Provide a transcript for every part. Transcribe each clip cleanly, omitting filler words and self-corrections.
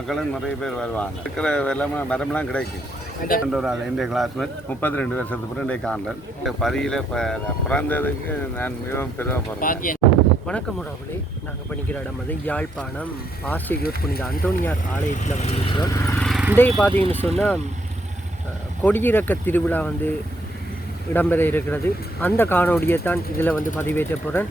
மக்களும் நிறைய பேர் வருவாங்க. இருக்கிற எல்லாமே மரம்லாம் கிடைக்கும். இந்திய கிளாஸ்மேட் 32 வருஷத்துக்கு பிறகு காண்றேன். பதியில் பிறந்ததுக்கு நான் மிகவும் பெருமைப்படுறேன். வணக்கம் உறவுகளே, நாங்கள் பண்ணிக்கிற இடம் வந்து யாழ்ப்பாணம் ஆசிரியர் புனித அந்தோனியார் ஆலயத்தில் வந்துருக்கிறோம். இன்றைக்கு பார்த்தீங்கன்னு சொன்னால் கொடியிறக்க திருவிழா வந்து இடம்பெற இருக்கிறது. அந்த காணொலியை தான் இதில் வந்து பதிவேற்ற போகிறேன்.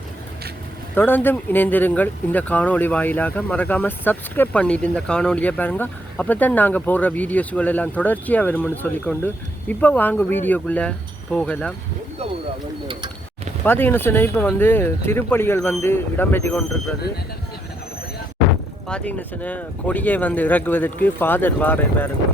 தொடர்ந்தும் இணைந்திருங்கள். இந்த காணொலி வாயிலாக மறக்காமல் சப்ஸ்கிரைப் பண்ணிவிட்டு இந்த காணொலியை பாருங்கள். அப்போ தான் நாங்கள் போடுற வீடியோஸ்கள் எல்லாம் தொடர்ச்சியாக வரும்னு சொல்லிக்கொண்டு இப்போ வாங்க வீடியோக்குள்ளே போகலாம். பார்த்தீங்கன்னு சொன்னால் இப்போ வந்து திருப்பலிகள் வந்து இடம்பெற்று கொண்டிருக்கிறது. பார்த்தீங்கன்னு சொன்னால் கொடியை வந்து இறக்குவதற்கு ஃபாதர் வார பாருங்க.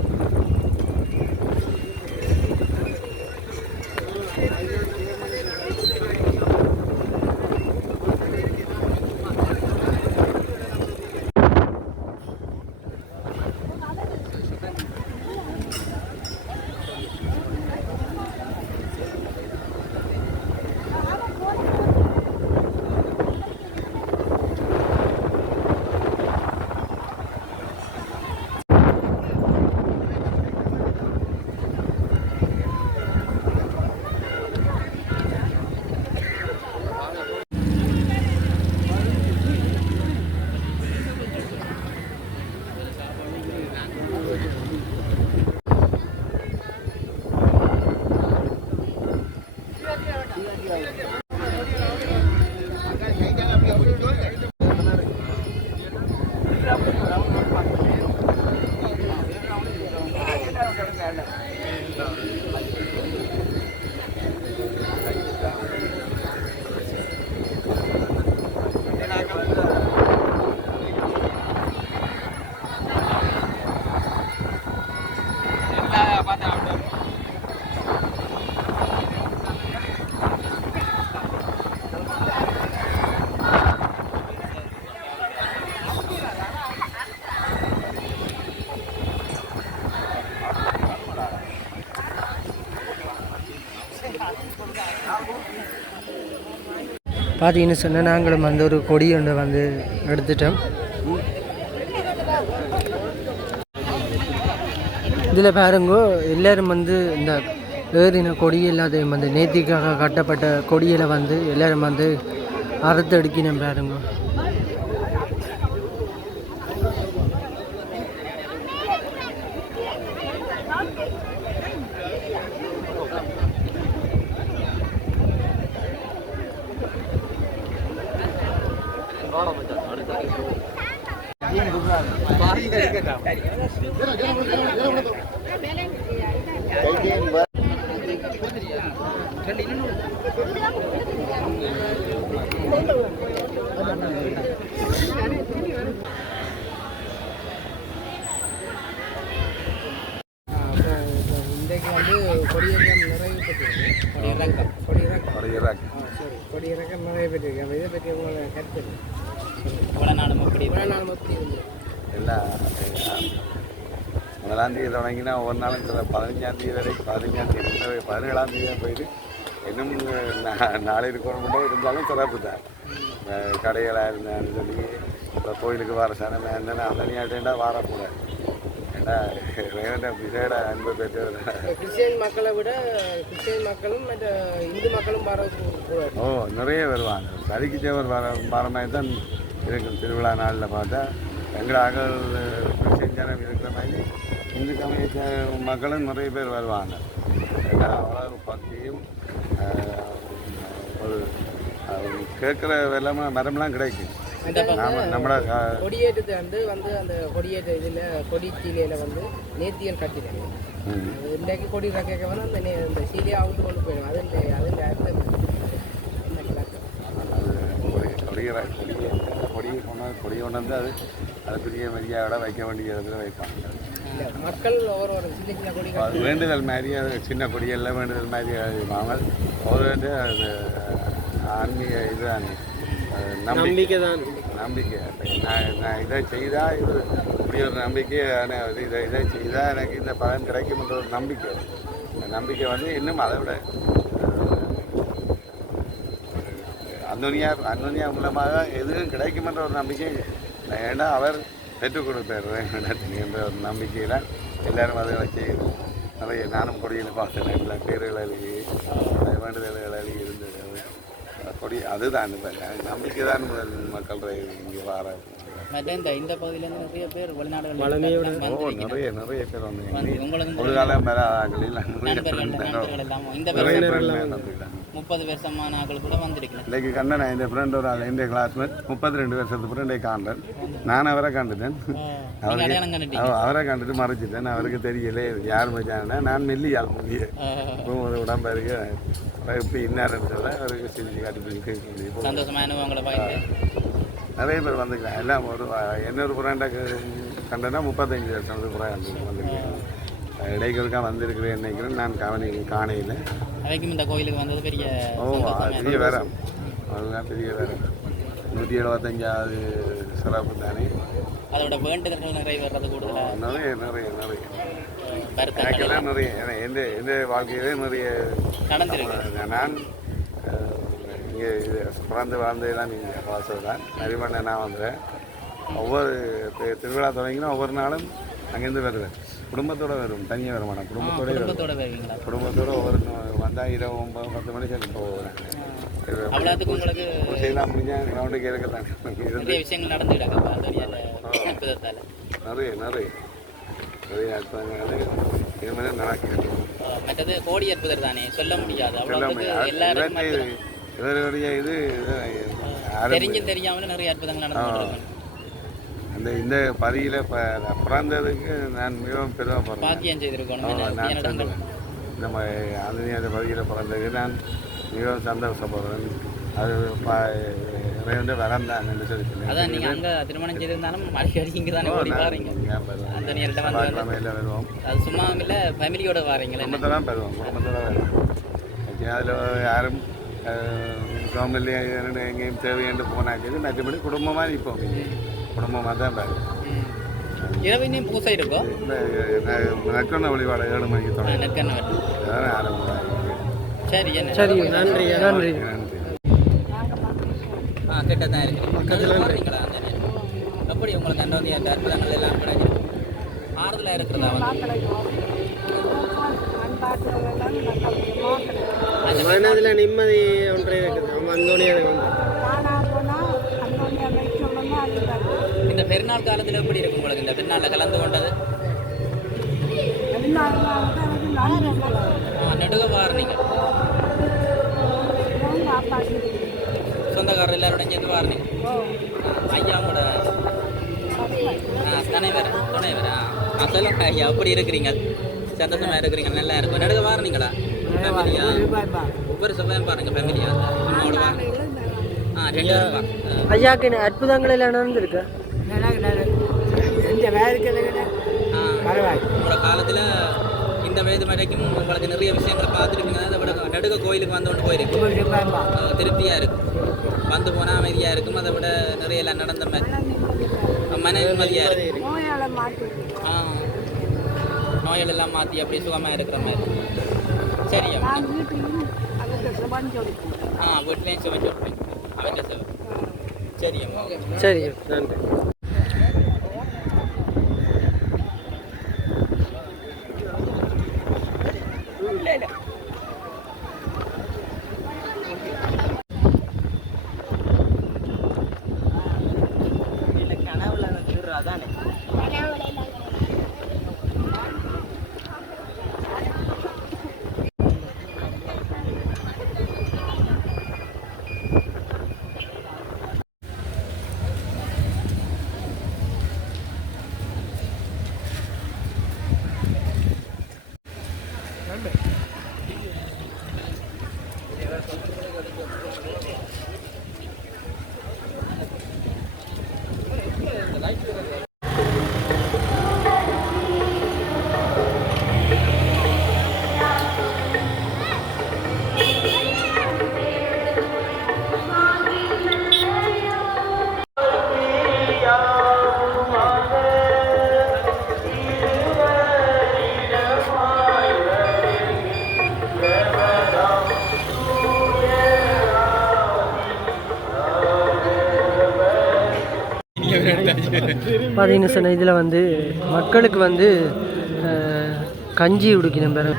பார்த்தீங்கன்னு சொன்னால் நாங்களும் வந்து ஒரு கொடி ஒன்று வந்து எடுத்துட்டோம். இதில் பாருங்கோ எல்லோரும் வந்து இந்த ஏறின கொடி எல்லாத்தையும் வந்து நேர்த்திக்காக கட்டப்பட்ட கொடியில் வந்து எல்லோரும் வந்து அறுத்து எடுக்கணும் பாருங்கோ. இன்றைக்கு வந்து கொடியிறக்கம் நிறைய பெற்றிருக்கு. கொடியிறக்கம் நிறைய பெற்றிருக்கு. இதை பற்றி உங்களோட கருத்து எல்லாம் 1ஆம் தொடங்கினா ஒரு நாளும் 15ஆம் தேதி வரைக்கும் 15ஆம் தேதி 17ஆம் தேதி போயிட்டு இன்னும் நாளை இருக்கணும் இருந்தாலும் சிறப்பு தான். கடைகளாக இருந்தாலும் சொல்லி இப்போ கோயிலுக்கு வர சனமே இருந்தாலும் அந்த நீட்டா வரக்கூடாது. ஏன்னா விசேட அன்பு பெற்றவர் கிறிஸ்டியன் மக்களை விட கிறிஸ்டியன் மக்களும் மற்ற இந்து மக்களும் வரக்கூடாது. நிறைய வருவாங்க. சரிக்கு தேவர் வர மாதிரி தான் இருக்கும். திருவிழா நாளில் பார்த்தா எங்களாக கிறிஸ்டியன் ஜனம் இருக்கிற மாதிரி இந்து சமய மக்களும் நிறைய பேர் வருவாங்க. ஏன்னா அவ்வளோ பக்தியும் ஒரு கேட்குற எல்லாமே மரம்லாம் கிடைக்கும். நம்மளோட கொடியேற்றத்தை வந்து அந்த கொடியேற்ற இதில் கொடி சீலையில் வந்து நேர்த்தியல் கட்டினாங்க. இன்றைக்கு கொடி கேட்க வந்து அந்த சீலையை அவுட்டு கொண்டு போயிடும். அதில் அர்த்தம் கொடியை கொண்டு வந்து அது பெரிய மரியாதை வைக்க வேண்டிய இடத்துல வைப்பாங்க. மக்கள் ஒவ்வொரு சின்ன சின்ன கொடி வேண்டுதல் மாதிரி அது சின்ன கொடியெல்லாம் வேண்டுதல் மாதிரி வாங்க ஒரு அது ஆன்மீக இதுதான் நம்பிக்கை தான். நம்பிக்கை நான் இதை செய்தால் இது இப்படி ஒரு நம்பிக்கை இதை செய்தால் எனக்கு இந்த பலன் கிடைக்கும்ன்ற ஒரு நம்பிக்கை. அந்த நம்பிக்கை வந்து இன்னும் அதை விட அந்தோனியார் மூலமாக எதுவும் கிடைக்குமென்ற ஒரு நம்பிக்கை. ஏன்னா அவர் பெற்றுக் கொடுப்பார் என்ற ஒரு நம்பிக்கையில் எல்லாரும் அதை வச்சு நிறைய நானும் கொடியில் பார்த்தேன் எல்லா பேர்கள் எழுதி வேண்டுதல்கள் எழுதி இருந்தது கொடி அதுதான் நம்பிக்கை தான் மக்கள் இங்கே வர இந்த பகுதியிலேருந்து நிறைய பேர் வெளிநாடுகள் நிறைய பேர் வந்து ஒரு காலம் இந்த 30 வருஷமான ஆக்கள் கூட வந்திருக்கேன் இன்னைக்கு கண்டேன் இந்த ஃப்ரெண்ட் ஒரு ஆள் இந்த கிளாஸ்மேட் 32 வருஷத்து ஃப்ரெண்டை காண்டேன் நான் அவரை கண்டுட்டேன் அவரை கண்டுட்டு மறைச்சிட்டேன் அவருக்கு தெரியல யார் மச்சானா நான் மெல்லியால் முடிய ஒரு உடம்பு இருக்கு இப்போ இன்னாருன்னு சொல்ல அவருக்கு செஞ்சு காட்டி சந்தோஷமான உங்களை பார்த்து நிறைய பேர் வந்துக்கலாம் எல்லாம் ஒரு இன்னொரு புறாண்டை கண்டனா 35 வருஷம் புறா வந்துருக்கேன் இடைகளுக்காக வந்திருக்கிறேன் நினைக்கிறேன் நான் காணையில் அவைக்கும் இந்த கோயிலுக்கு வந்தது பெரிய பெரிய வேற அதுதான் பெரிய வேற 175வது சிறப்பு தானே அதோட வேண்டுதல்கள் நிறைவேறது கூடுதலாக நிறைய எனக்கெல்லாம் நிறைய எந்த வாழ்க்கையிலே நிறைய நடந்திருக்கு நான் இங்கே பிறந்து வாழ்ந்ததுதான் நீங்கள் வாசல் தான் நரிமண்ண நான் வந்துடுறேன் ஒவ்வொரு திருவிழா தொடங்கினா ஒவ்வொரு நாளும் அங்கேருந்து வருவேன் குடும்பத்தோடு வரும் தனியாக வர மாட்டேன் குடும்பத்தோடு ஒவ்வொரு வந்தால் இரவு 9-10 மணிக்கு எனக்கு போகிறேன் செய்யலாம் முடிஞ்சால் கிரவுண்டுக்கு இருக்கத்தான் நிறைய அற்புதங்கள் இது மாதிரி நடக்கிறது மற்றது கோடி அற்புதர் தானே சொல்ல முடியாது இவருடைய இது தெரிஞ்சும் தெரியாமல் நிறைய அற்புதங்கள் நடந்து அந்த இந்த பதியில் பிறந்ததுக்கு நான் மிகவும் பெருமைப்படுறேன் பாக்கியம் செய்திருக்கணும் நம்ம அந்த பதியில் பிறந்ததுக்கு நான் மிகவும் சந்தோஷப்படுறேன் அது வரம் தான் என்று சொல்லி அதான் நீங்கள் அங்கே திருமணம் செய்திருந்தாலும் அடிக்கடி இங்கே தானே ஓடி பாருங்க அந்த நேரத்தில் வருவோம் அது சும்மா இல்லை ஃபேமிலியோட வாரீங்களா குடும்பத்தோட வருவோம் குடும்பத்தோட வருவோம் அதில் யாரும் கவர்மெண்ட்லேயும் எங்கேயும் தேவையென்று போனாச்சு மற்றபடி குடும்பமாக நிற்போம் குடும்பமாக தான் பாரு இரவு பூசை இருக்கும் நற்கண்ண வழிபாடு 7 மணிக்கு தொடங்கும் நற்கண்ண சரி சரி நன்றி நன்றி கிட்ட தான் இருக்கிறீங்களா எப்படி உங்களுக்கு அந்த அற்புதங்கள் எல்லாம் கிடைக்கும் ஆறுதலாக இருக்கிறதா மனதில் நிம்மதி ஒன்றே இருக்குது அந்தோனியாக இந்த பெருநாள் காலத்தில் எப்படி இருக்கும் உங்களுக்கு இந்த பெருநாளில் கலந்து கொண்டது நெடுக வாரினீங்க சொந்தக்காரர் எல்லாரோட சேர்ந்து வாரினீங்க ஐயா கூட துணைவர் சொல்லுங்க ஐயா அப்படி இருக்கிறீங்க சந்தோஷமாக இருக்கிறீங்க நல்லா இருக்கும் நெடுக வாரினீங்களா ஃபேமிலியா ஒவ்வொரு சபையும் பாருங்க ஃபேமிலியா அம்மாவோட வாங்க 2 பேரும் ஐயாக்கு அற்புதங்கள் எல்லாம் நடந்திருக்கு உங்களோட காலத்தில் இந்த வயது வரைக்கும் உங்களுக்கு நிறைய விஷயங்களை பார்த்துருக்கீங்க அதை விட நடுக கோயிலுக்கு வந்து கொண்டு போயிருக்கு திருப்தியாக இருக்கும் வந்து போனால் அமைதியாக இருக்கும் அதை விட நிறைய எல்லாம் நடந்த மாதிரி மன நிம்மதியாக இருக்கும் நோயல் எல்லாம் மாற்றி அப்படி சுகமாக இருக்கிற மாதிரி சரியா வீட்லேயும் சுவைச்சு விட்றேன் அவங்க சேவை சரியா சரி நன்றி பார்த்தீங்கன்னு சொன்னால் இதில் வந்து மக்களுக்கு வந்து கஞ்சி உடுக்கணும் பேர்